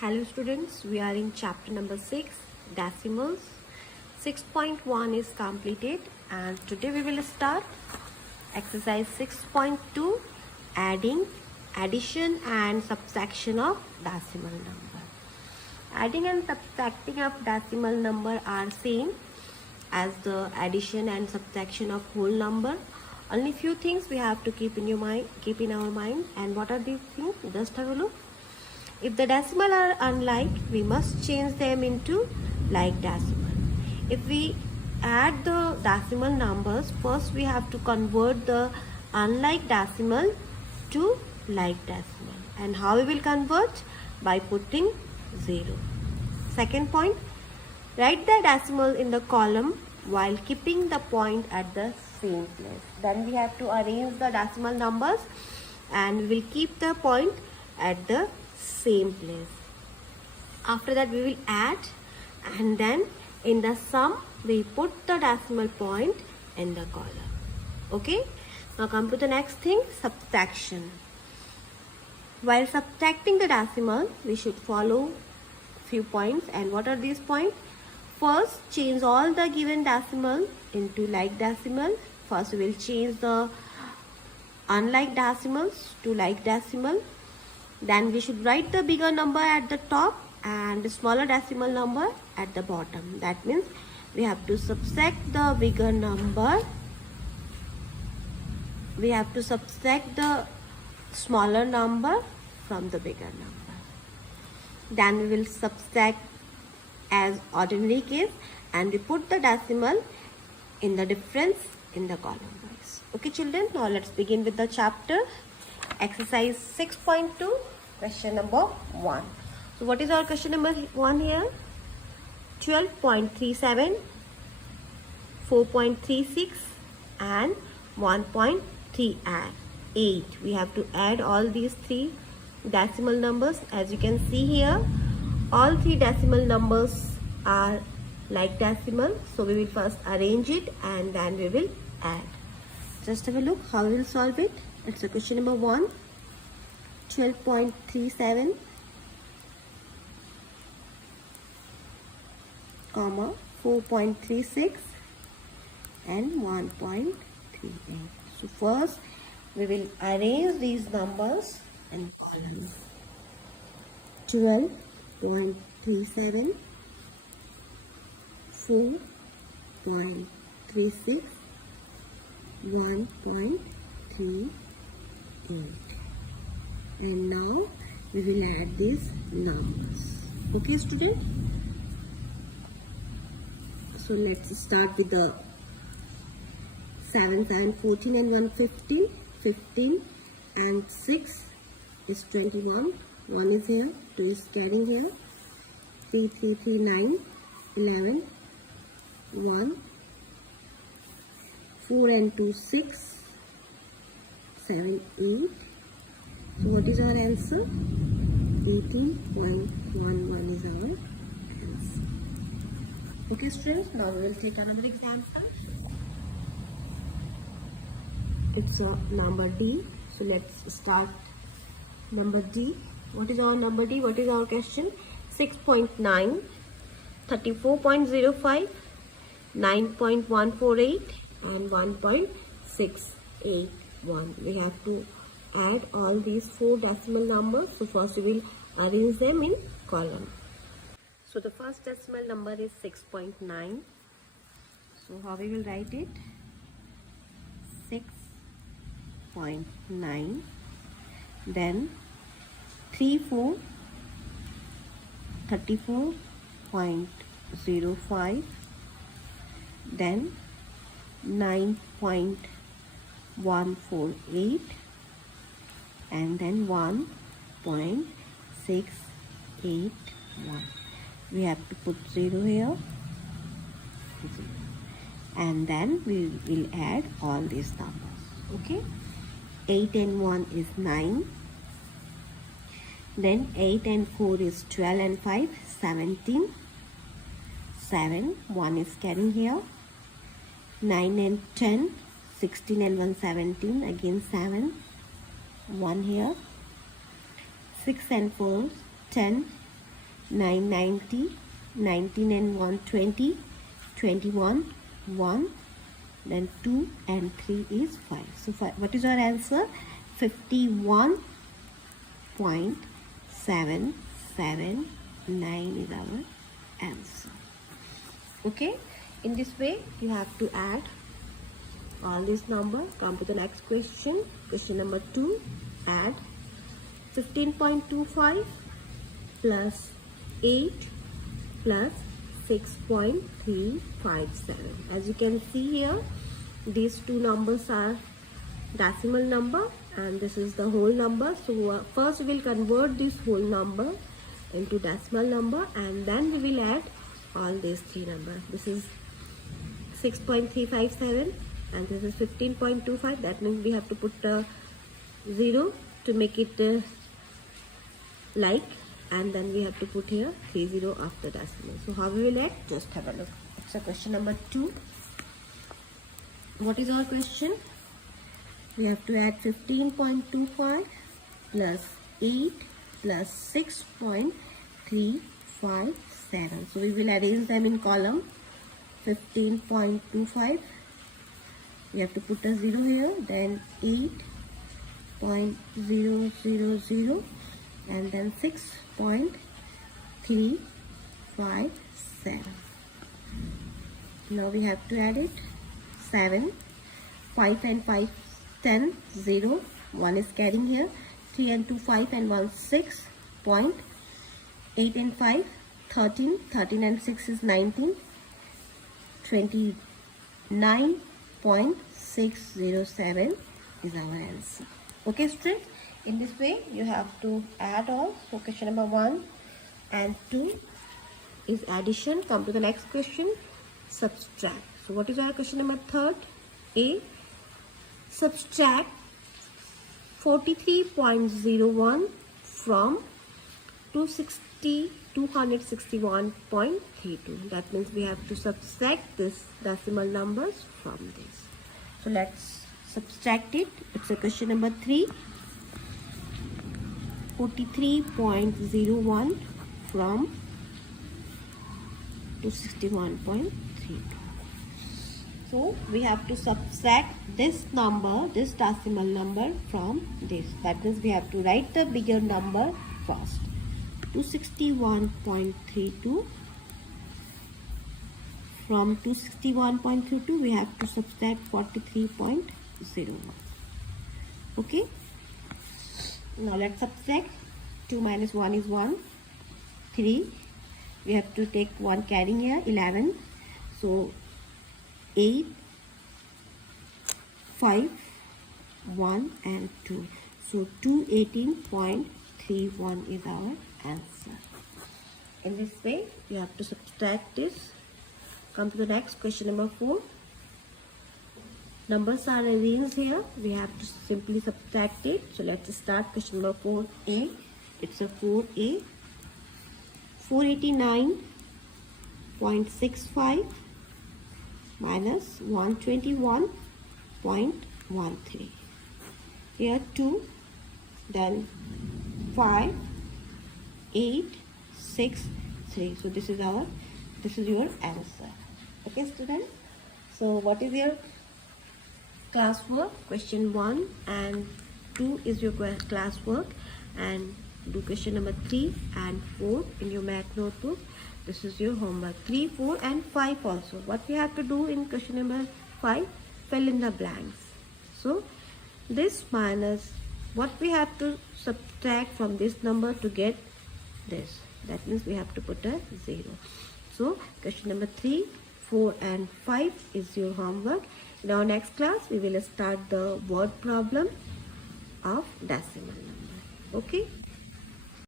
Hello students, we are in chapter number 6, decimals. 6.1 is completed and today we will start exercise 6.2, addition and subtraction of decimal number. Adding and subtracting of decimal number are same as the addition and subtraction of whole number. Only few things we have to keep in our mind. And what are these things? Just have a look. If the decimal are unlike, we must change them into like decimal. If we add the decimal numbers, first we have to convert the unlike decimal to like decimal. And how we will convert? By putting 0. Second point, write the decimal in the column while keeping the point at the same place. Then we have to arrange the decimal numbers and we will keep the point at the same place. After that we will add, and then in the sum we put the decimal point in the column. Okay, now come to the next thing, subtraction. While subtracting the decimal, we should follow few points. And what are these points? First, change all the given decimal into like decimal. First we will change the unlike decimals to like decimal. Then we should write the bigger number at the top and the smaller decimal number at the bottom. That means we have to subtract the bigger number. We have to subtract the smaller number from the bigger number. Then we will subtract as ordinary case and we put the decimal in the difference in the column wise. Okay children, now let's begin with the chapter. Exercise 6.2, question number 1. So what is our question number 1 here? 12.37, 4.36 and 1.38. We have to add all these three decimal numbers. As you can see here, all three decimal numbers are like decimal. So we will first arrange it and then we will add. Just have a look how we will solve it. It's a question number 1, 12.37, comma 4.36 and 1.38. So first we will arrange these numbers in columns. 12.37, 4.36, 1.38. And now we will add these numbers. Okay student, so let's start with the 7, 7, 14 and 1, 15. 15 and 6 is 21. 1 is here, 2 is carrying here. 3, 3, 3, 9, 11, 1, 4 and 2, 6, 7, 8. So what is our answer? 18.11 is our answer. Okay students, now we will take another example. It's a number D. So let's start number D. What is our number D? What is our question? 6.9, 34.05, 9.148 and 1.681. We have to add all these four decimal numbers. So first we will arrange them in column. So the first decimal number is 6.9. So how we will write it? 6.9, then 34.05, then 9.148 and then 1.681. We have to put 0 here, and then we will add all these numbers. Okay, 8 and 1 is 9, then 8 and 4 is 12 and 5, 17, 7, 1 is carrying here, 9 and 10, 16 and 1, 17, again 7, 1 here, 6 and 4, 10, 990, 19 and 120, 21, 1, then 2 and 3 is 5. So what is our answer? 51.779 is our answer. Okay, in this way you have to add all this number. Come to the next question. Question number 2. Add 15.25 plus 8 plus 6.357. As you can see here, these two numbers are decimal number and this is the whole number. So first we will convert this whole number into decimal number and then we will add all these three numbers. This is 6.357 and this is 15.25. That means we have to put a 0 to make it like, and then we have to put here 30 after decimal. So how we will add? Just have a look. So question number 2. What is our question? We have to add 15.25 plus 8 plus 6.357. So we will arrange them in column. 15.25. We have to put a 0 here, then 8.000 and then 6.357. Now we have to add it. 7, 5 and 5, 10, 0, 1 is carrying here. 3 and 2, 5 and 1, 6. 8 and 5, 13, 13 and 6 is 19. 29.607 is our answer. Okay, students, in this way you have to add all. So question number 1 and 2 is addition. Come to the next question, subtract. So what is our question number 3rd? A. Subtract 43.01 from 261.32. That means we have to subtract this decimal numbers from this. So let's subtract it. It's a question number 3. 43.01 from 261.32. So we have to subtract this number, this decimal number from this. That means we have to write the bigger number first. 261.32. From 261.32 we have to subtract 43.01. Okay. Now let's subtract. 2 minus 1 is 1. 3. We have to take 1 carrying here. 11. So 8, 5, 1 and 2. So 218.31 is our answer. In this way you have to subtract this. Come to the next question number 4. Numbers are arranged here. We have to simply subtract it. So let's start question number 4A. It's a 4A. 489.65 minus 121.13. Here 2, then 5, 8, 6, 3. So this is your answer. Okay, students. So what is your classwork? Question 1 and 2 is your classwork, and do question number 3 and 4 in your math notebook. This is your homework. 3, 4 and 5 also. What we have to do in question number 5? Fill in the blanks. So this minus what we have to subtract from this number to get this. That means we have to put a 0. So question number 3, 4 and 5 is your homework. In our next class we will start the word problem of decimal number. Okay.